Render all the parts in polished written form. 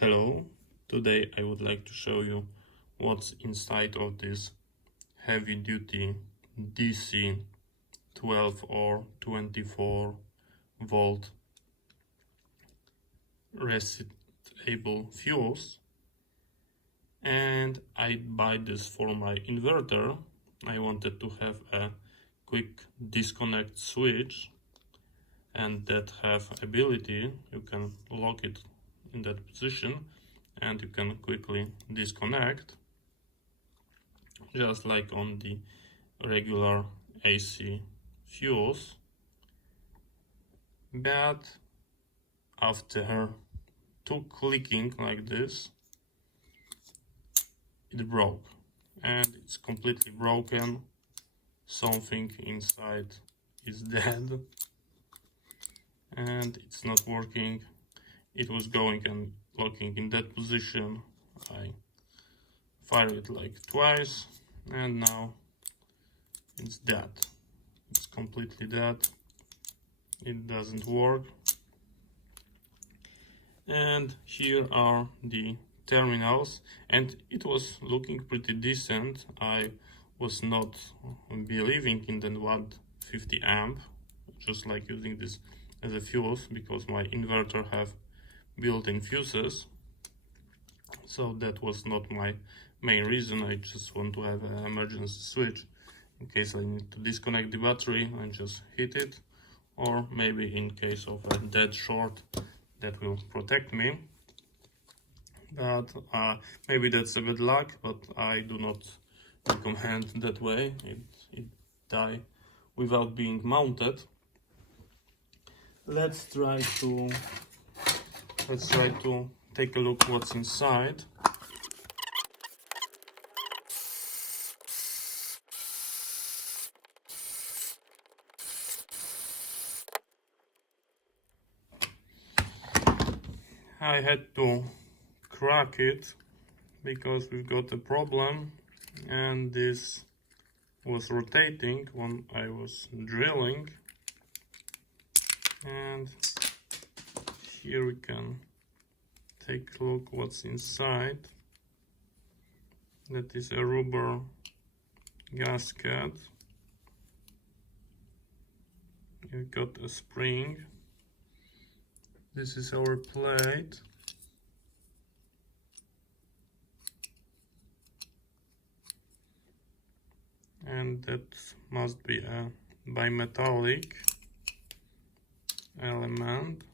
Hello, today I would like to show you what's inside of this heavy duty DC 12 or 24 volt resettable fuse, and I buy this for my inverter. I wanted to have a quick disconnect switch and that have ability. You can lock it in that position and you can quickly disconnect, just like on the regular AC fuse. But after two clicking like this, it broke, and it's completely broken. Something inside is dead and it's not working. It was going and locking in that position. I fired it like twice and now it's dead. It's completely dead. It doesn't work. And here are the terminals, and it was looking pretty decent. I was not believing in the 150 amp, just like using this as a fuse, because my inverter have built-in fuses. So that was not my main reason. I just want to have an emergency switch in case I need to disconnect the battery and just hit it, or maybe in case of a dead short that will protect me. But maybe that's a bad luck, but I do not recommend that way. It die without being mounted. Let's try to take a look what's inside. I had to crack it because we've got a problem, and this was rotating when I was drilling. And here we can take a look what's inside. That is a rubber gasket. You've got a spring. This is our plate. And that must be a bimetallic element.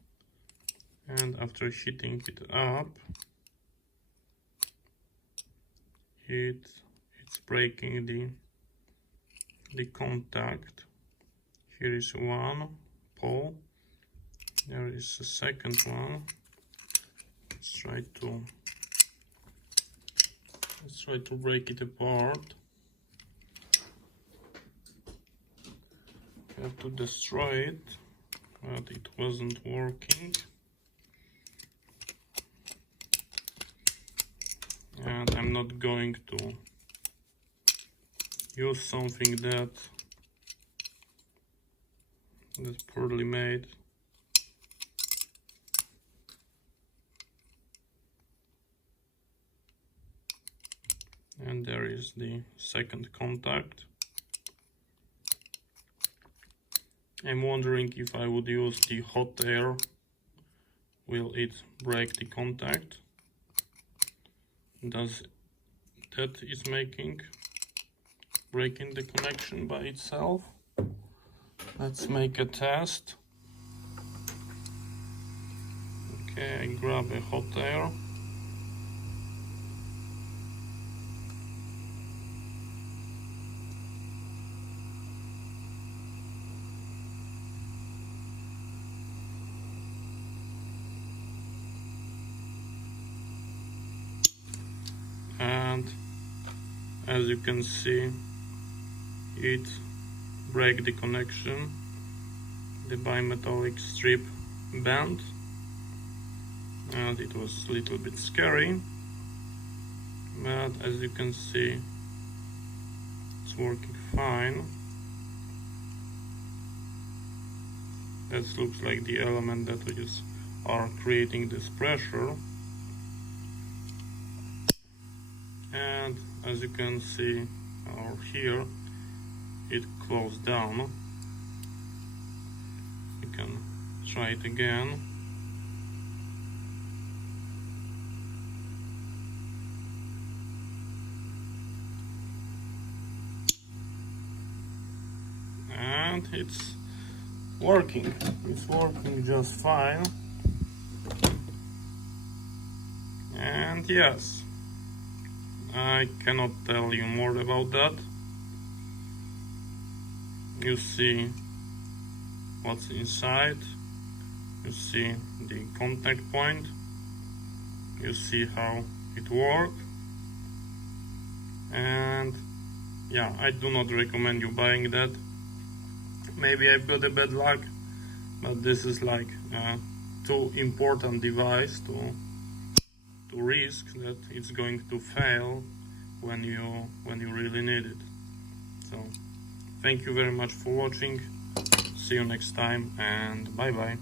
And after heating it up, it's breaking the contact. Here is one pole. There is a second one. Let's try to break it apart. I have to destroy it, but it wasn't working. And I'm not going to use something that's poorly made. And there is the second contact. I'm wondering if I would use the hot air, will it break the contact? Does that is breaking the connection by itself? Let's make a test. Okay, I grab a hot air. And as you can see, it break the connection. The bimetallic strip bent, and it was a little bit scary, but as you can see, it's working fine. That looks like the element that are creating this pressure. as you can see, or here, it closed down. You can try it again. And it's working just fine. And yes, I cannot tell you more about that. You see what's inside, you see the contact point, you see how it works, and yeah, I do not recommend you buying that. Maybe I've got a bad luck, but this is like a too important device to risk that it's going to fail when you really need it. So thank you very much for watching. See you next time, and bye bye.